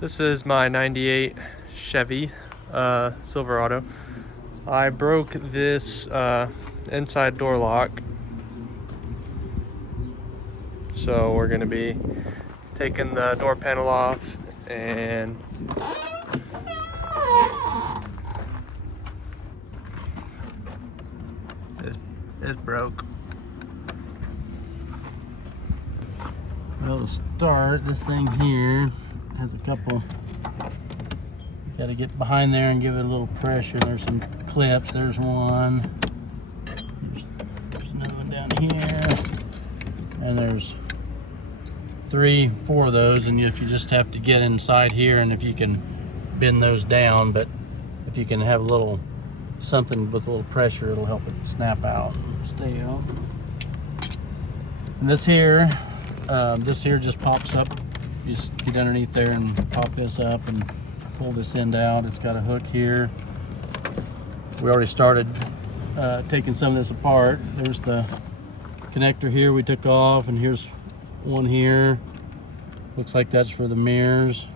This is my 98 Chevy Silverado. I broke this inside door lock. So we're going to be taking the door panel off and it's broke. Well, to start, this thing here has a couple, you got to get behind there and give it a little pressure. There's some clips. There's one. There's another one down here. And there's 3, 4 of those. And if you just have to get inside here, and if you can bend those down, but if you can have a little something with a little pressure, it'll help it snap out, stay out. And this here just pops up. You just get underneath there and pop this up and pull this end out. It's got a hook here. We already started taking some of this apart. There's the connector here we took off, and here's one here. Looks like that's for the mirrors.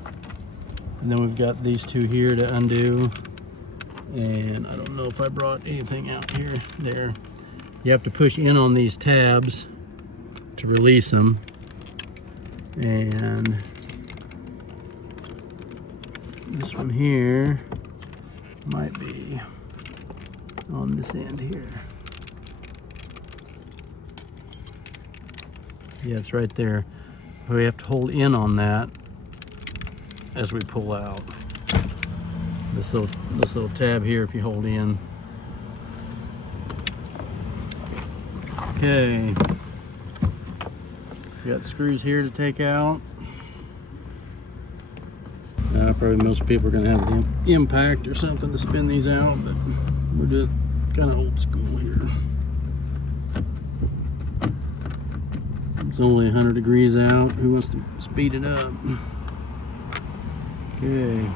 And then we've got these 2 here to undo. And I don't know if I brought anything out here. There. You have to push in on these tabs to release them. And this one here might be on this end here. Yeah, it's right there. We have to hold in on that as we pull out. This little tab here, if you hold in. Okay. We got screws here to take out. Probably most people are going to have the impact or something to spin these out, but we're just kind of old school here. It's only 100 degrees out. Who wants to speed it up? Okay.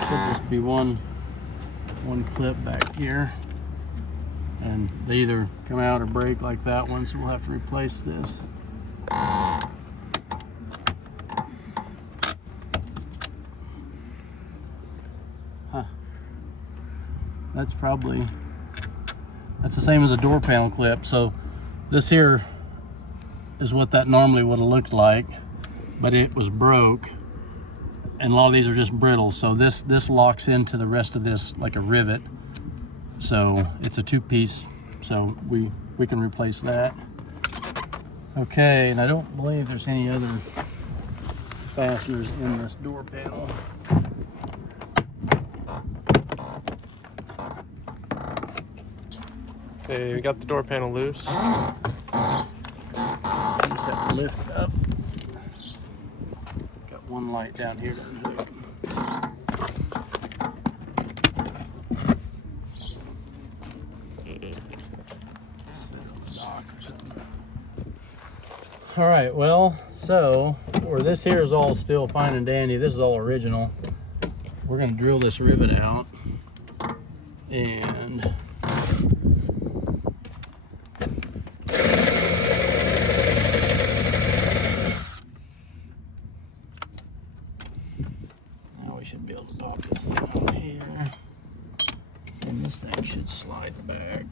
Should just be one clip back here. And they either come out or break like that one, so we'll have to replace this. Huh. That's the same as a door panel clip. So this here is what that normally would have looked like, but it was broke. And a lot of these are just brittle. So this locks into the rest of this like a rivet. So it's a 2-piece, so we can replace that. Okay, and I don't believe there's any other fasteners in this door panel. Okay, we got the door panel loose. You just have to lift it up. Got one light down here to undo. All right, well, so where this here is all still fine and dandy, this is all original. We're gonna drill this rivet out, and now we should be able to pop this thing out here, and this thing should slide back.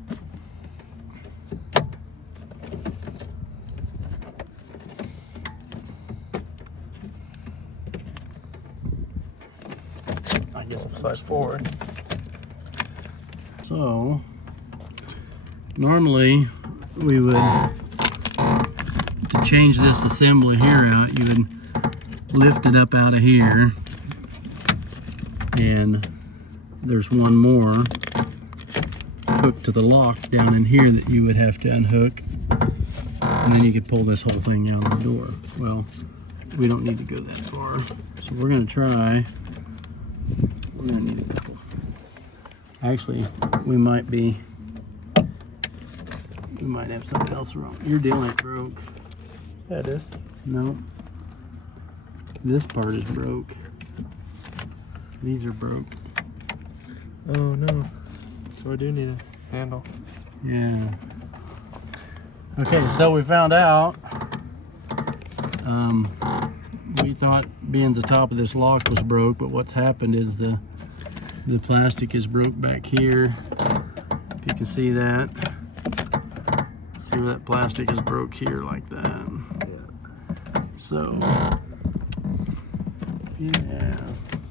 I guess it slides forward. So normally we would, to change this assembly here out, you would lift it up out of here, and there's one more hooked to the lock down in here that you would have to unhook, and then you could pull this whole thing out of the door. Well, we don't need to go that far, so we're going to try. We're gonna need a couple. Actually, we might have something else wrong. Your deal ain't broke. Yeah, it is. No. This part is broke. These are broke. Oh no. So I do need a handle. Yeah. Okay, so we found out we we thought being the top of this lock was broke, but what's happened is the plastic is broke back here. If you can see that. See where that plastic is broke here like that. So, yeah,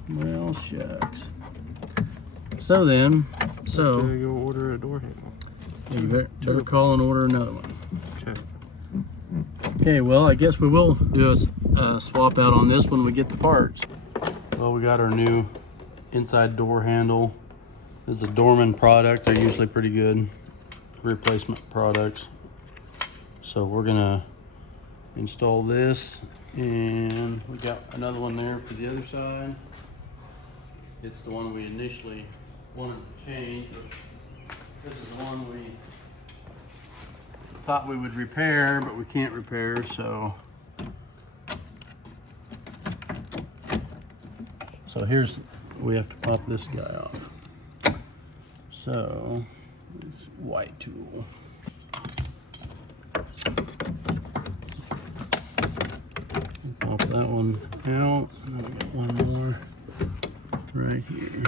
well, shucks. So then, so go order a door handle. You better call and order another one. Check. Okay, well, I guess we will do a swap out on this when we get the parts. Well, we got our new inside door handle. This is a Dorman product. They're usually pretty good replacement products. So we're gonna install this, and we got another one there for the other side. It's the one we initially wanted to change, but this is the one we thought we would repair, but we can't repair, so here's, we have to pop this guy off. So it's white tool. Pop that one out, and then we got one more right here.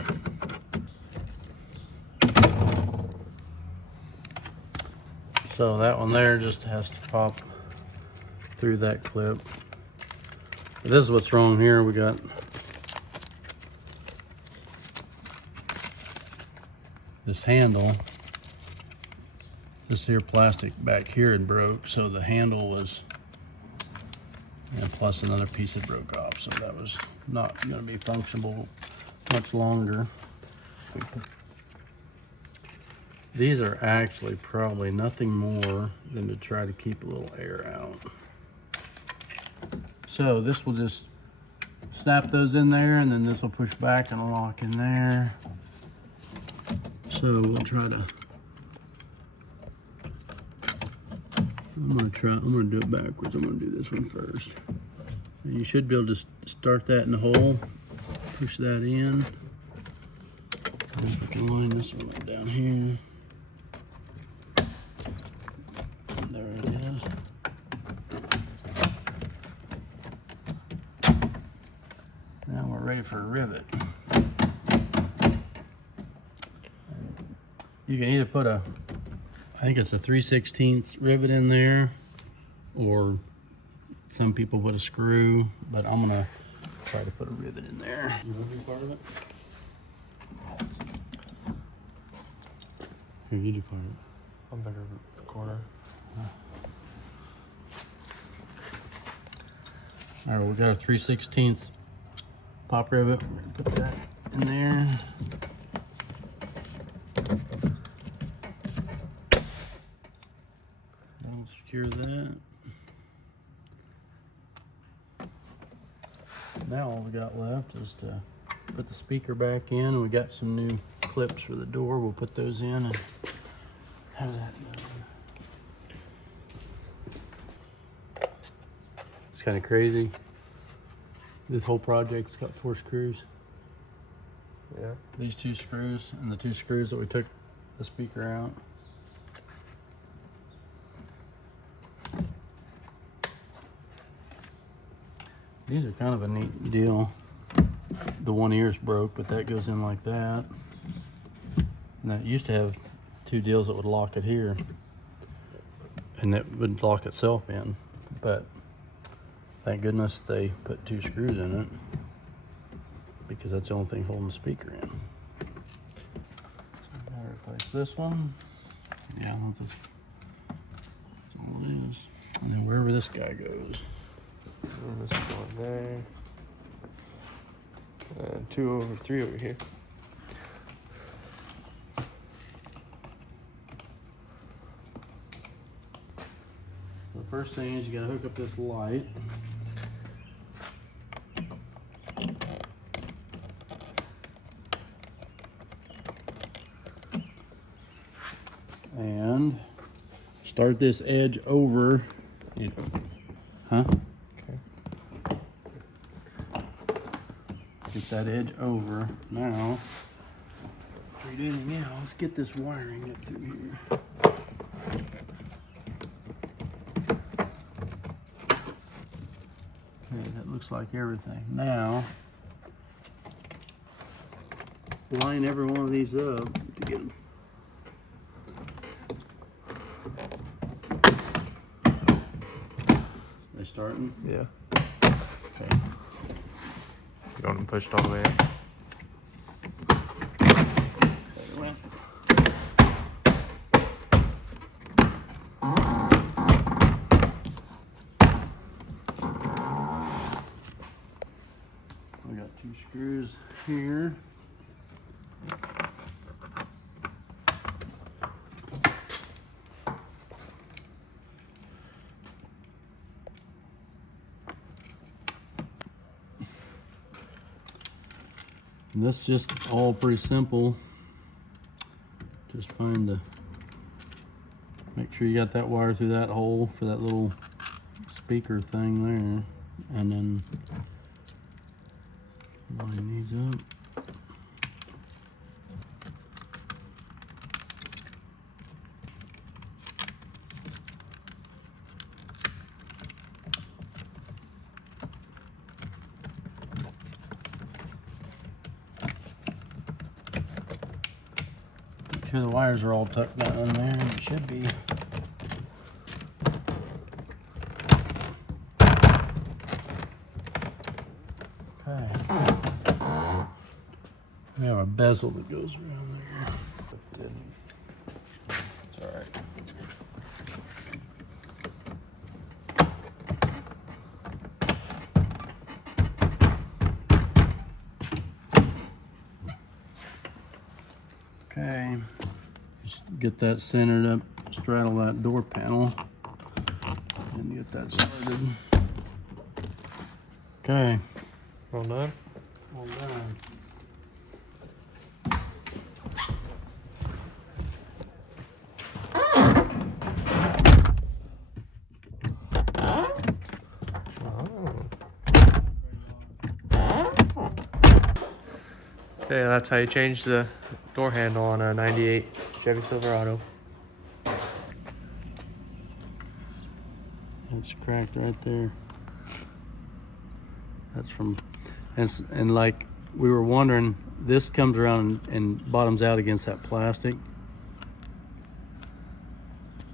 So that one there just has to pop through that clip. But this is what's wrong here. We got this handle. This here plastic back here had broke, so the handle was, and plus another piece that broke off, so that was not going to be functional much longer. These are actually probably nothing more than to try to keep a little air out. So this will just snap those in there, and then this will push back and lock in there. So we'll try to, I'm gonna do it backwards. I'm gonna do this one first. And you should be able to start that in the hole, push that in. And if I can line this one up down here. There it is. Now we're ready for a rivet. You can either put a, I think it's a 3/16 rivet in there, or some people put a screw, but I'm gonna try to put a rivet in there. You want to do part of it? Here, you do part of it. I'm better recorder. All right, we got a 3/16 pop rivet. We're gonna put that in there. That'll secure that. Now all we got left is to put the speaker back in, and we got some new clips for the door. We'll put those in and have that done. It's kind of crazy. This whole project's got 4 screws. Yeah. These 2 screws and the 2 screws that we took the speaker out. These are kind of a neat deal. The one ear's broke, but that goes in like that. And that used to have 2 deals that would lock it here, and it would lock itself in, but thank goodness they put 2 screws in it, because that's the only thing holding the speaker in. So I gotta replace this one. Yeah, that's all it is. And then wherever this guy goes. And this one there. And 2 over 3 over here. The first thing is you gotta hook up this light. And start this edge over. Huh? Okay. Get that edge over. Now, before you do anything else, let's get this wiring up through here. Okay, that looks like everything. Now, line every one of these up to get them. They starting? Yeah. Okay. You want them pushed all the way up? Well, we got 2 screws here. And that's just all pretty simple. Just make sure you got that wire through that hole for that little speaker thing there, and then line these up. Make sure the wires are all tucked down in there. It should be. Okay. We have a bezel that goes around there. It's all right. Okay, just get that centered up, straddle that door panel, and get that started. Okay, All done? all done. Yeah, that's how you change the door handle on a 98 Chevy Silverado. It's cracked right there. That's from, and like we were wondering, this comes around and bottoms out against that plastic.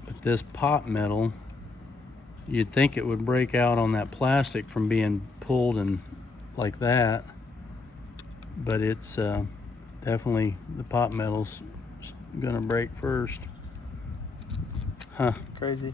But this pot metal, you'd think it would break out on that plastic from being pulled and like that. But it's definitely, the pot metal's gonna break first. Huh. Crazy.